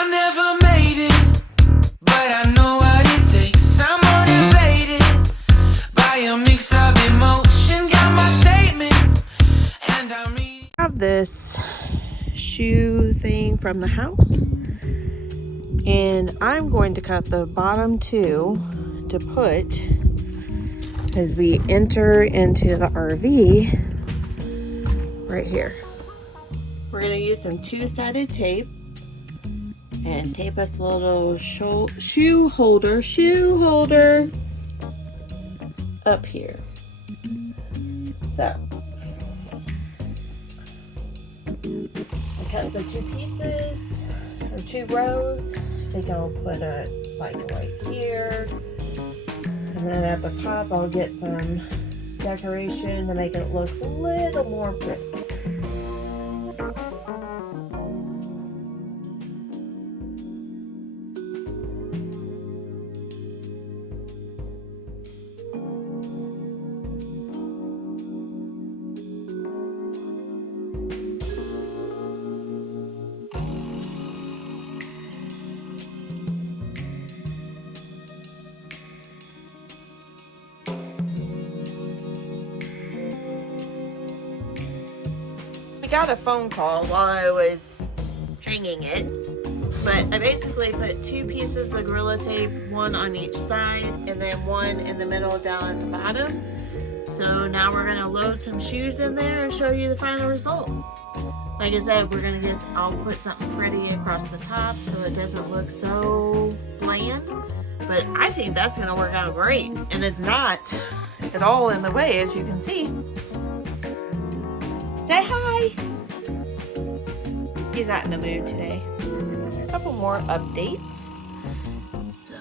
I never made it, but I know what it takes. I'm motivated by a mix of emotion. Got my statement, and I'm reading. I have this shoe thing from the house, and I'm going to cut the bottom two to put as we enter into the RV right here. We're going to use some two-sided tape and tape us a little shoe holder up here. So I cut the two pieces or two rows. I think I'll put it like right here, and then at the top I'll get some decoration to make it look a little more pretty. I got a phone call while I was hanging it, but I basically put two pieces of Gorilla Tape, one on each side and then one in the middle down at the bottom. So now we're gonna load some shoes in there and show you the final result. Like I said, I'll put something pretty across the top so it doesn't look so bland, but I think that's gonna work out great, and it's not at all in the way, as you can see. Say hi! He's not in the mood today. A couple more updates. So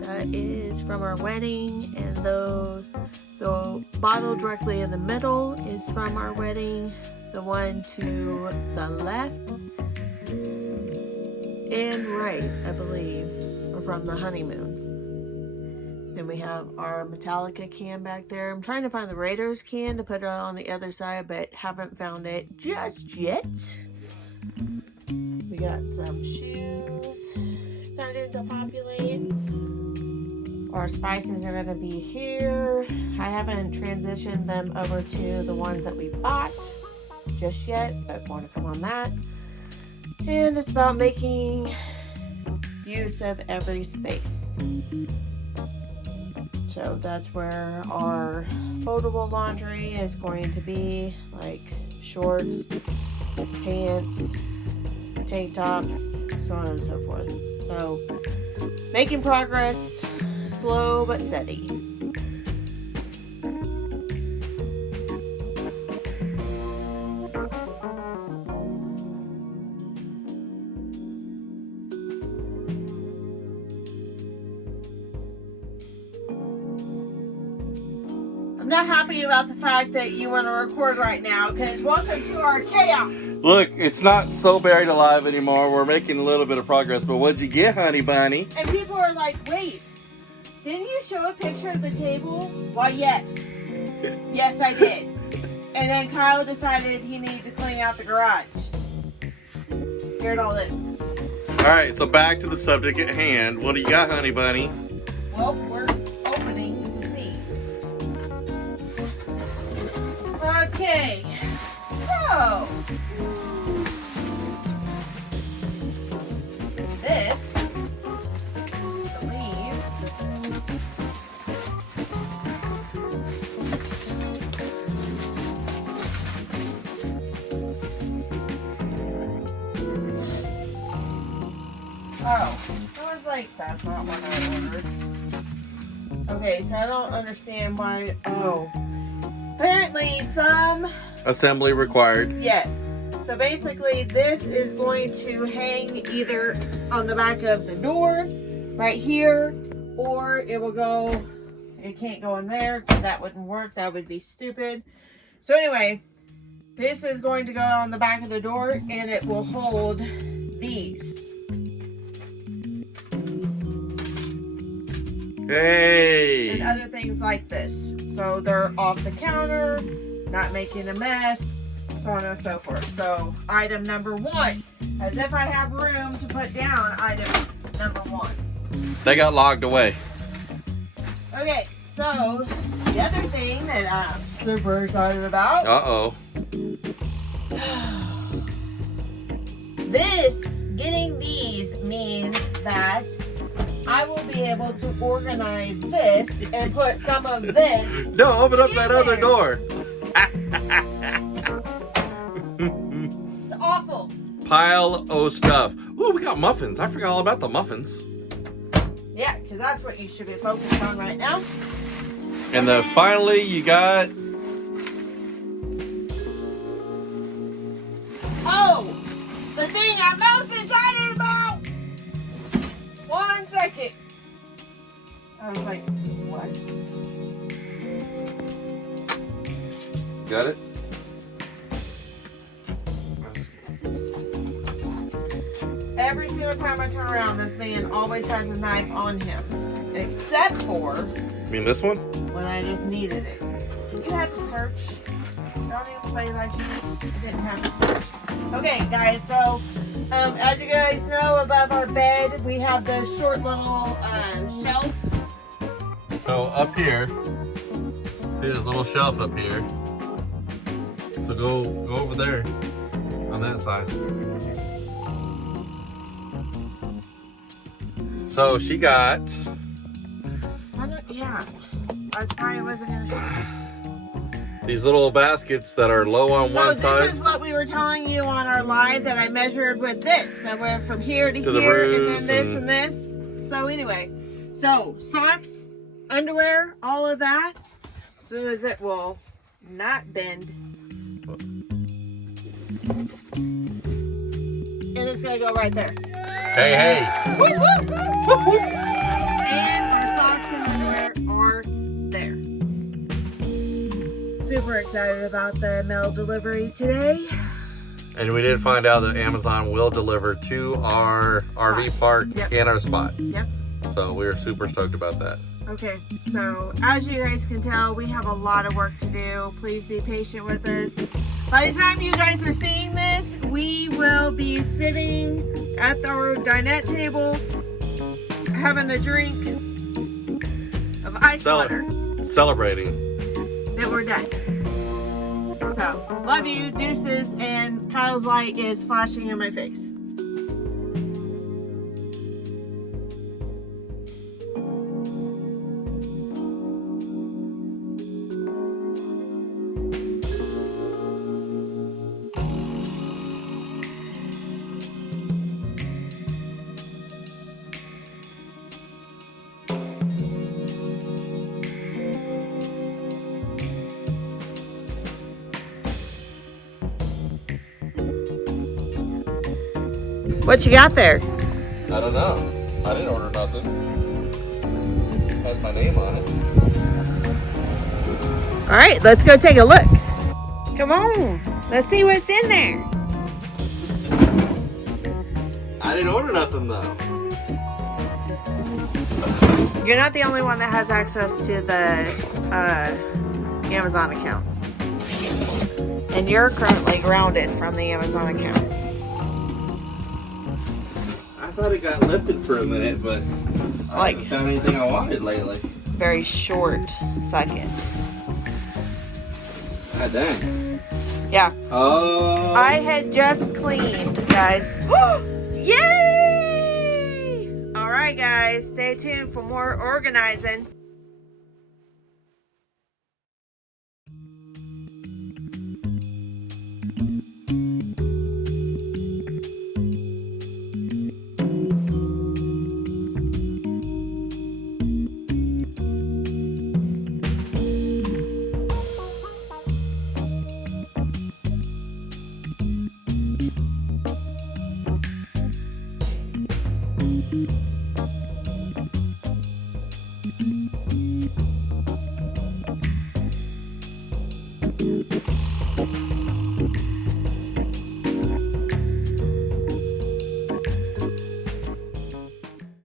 that is from our wedding, and the bottle directly in the middle is from our wedding. The one to the left and right, I believe, are from the honeymoon. Then we have our Metallica can back there. I'm trying to find the Raiders can to put it on the other side, but haven't found it just yet. We got some shoes starting to populate. Our spices are going to be here. I haven't transitioned them over to the ones that we bought just yet, but more to come on that. And it's about making use of every space. So that's where our foldable laundry is going to be, like shorts, pants, tank tops, so on and so forth. So making progress, slow but steady. I'm not happy about the fact that you want to record right now, because welcome to our chaos. Look, it's not so buried alive anymore. We're making a little bit of progress, but what'd you get, honey bunny? And people are like, wait, didn't you show a picture of the table? Why, yes. Yes, I did. And then Kyle decided he needed to clean out the garage. Here's all this. All right, so back to the subject at hand. What do you got, honey bunny? Well, we're opening to see. Okay, so this, I believe, I was like, that's not what I ordered. Okay, so I don't understand why. Oh, apparently some Assembly required. yes. So basically, this is going to hang either on the back of the door, right here, or it will go. It can't go in there because that wouldn't work. That would be stupid. So anyway, this is going to go on the back of the door, and it will hold these. Hey! And other things like this. So they're off the counter, not making a mess, so on and so forth. So item number one, As if I have room to put down item number 1. They got logged away. Okay, so the other thing that I'm super excited about. Uh-oh. Getting these means that I will be able to organize this and put some of this. No, open up in that other there. door. It's awful. Pile of stuff. Ooh, we got muffins. I forgot all about the muffins. Yeah, because that's what you should be focused on right now. And then finally, you got... Oh, the thing I'm most excited about. 1 second. I was like, what? Got it? Every single time I turn around, this man always has a knife on him. Except for You mean this one? when I just needed it. You had to search. Don't even play like you. I didn't have to search. Okay, guys, so as you guys know, above our bed, we have the short little shelf. So up here, see this little shelf up here. So go over there on that side. So she got Yeah, that's why I wasn't gonna. these little baskets that are low on So one this side. is what we were telling you on our live that I measured with this. So we're from here to To the here, and then roofs this and- and this. So anyway, so socks, underwear, all of that, as soon as it will not bend. And it's gonna go right there. Hey, hey. Woo, woo. And our socks and underwear are there. Super excited about the mail delivery today. And we did find out that Amazon will deliver to our RV park Yep. and our spot. Yep. So we're super stoked about that. Okay, so as you guys can tell, we have a lot of work to do. Please be patient with us. By the time you guys are seeing this, we will be sitting at our dinette table, having a drink of ice water. Celebrating. That we're done. So, love you, deuces, and Kyle's light is flashing in my face. What you got there? I don't know. I didn't order nothing. Has my name on it. All right, let's go take a look. Come on, let's see what's in there. I didn't order nothing though. You're not the only one that has access to the Amazon account. And you're currently grounded from the Amazon account. I thought it got lifted for a minute, but I haven't found anything I wanted lately. Very short second. God dang. Yeah. Oh. I had just cleaned, guys. Yay! All right, guys, stay tuned for more organizing.